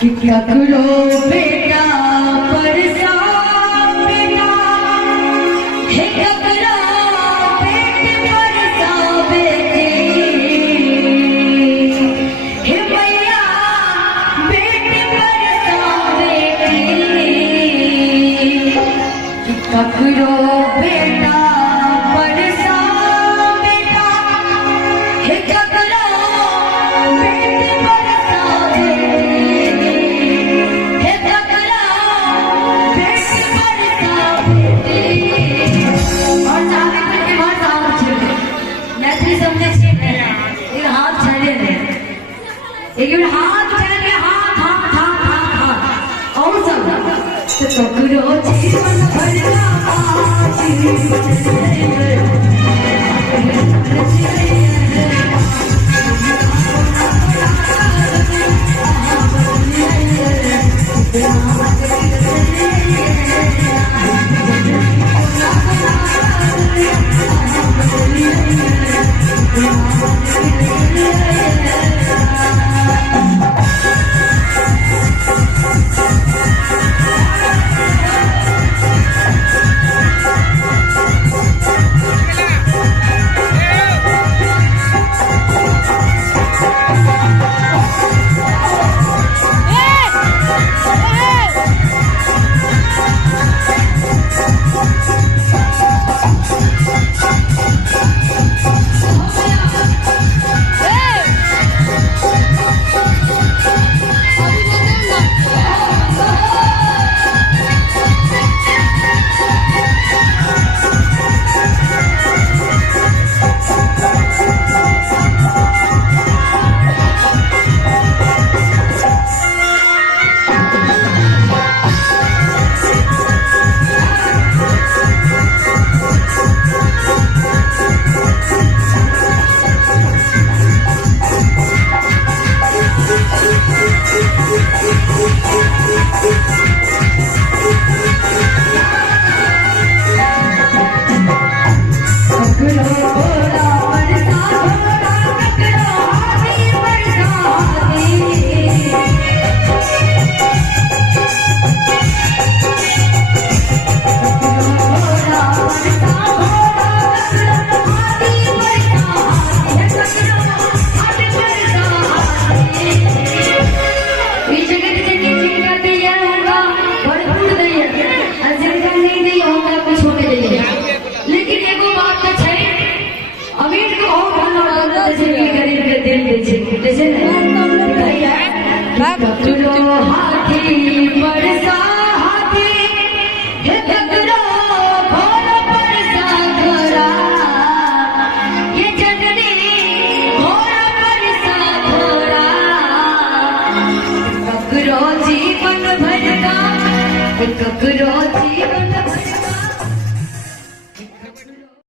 कि ककरो बेटा परसा बेटा हे ककरो बेटे परसा बेटी हे मैया बेटे परसा बेटी कि ककरो बेटा परसा बेटा हे ककरो बेटे परसा बेटी हे ककरो बेटे परसा बेटी और सामने करके बहुत साउंड छे मैत्री समझे छे एक हाथ छाले ने एक हाथ छाले हाथ हाथ हाथ हाथ हाथ और सब तो ककरो जीवन भरना ककरो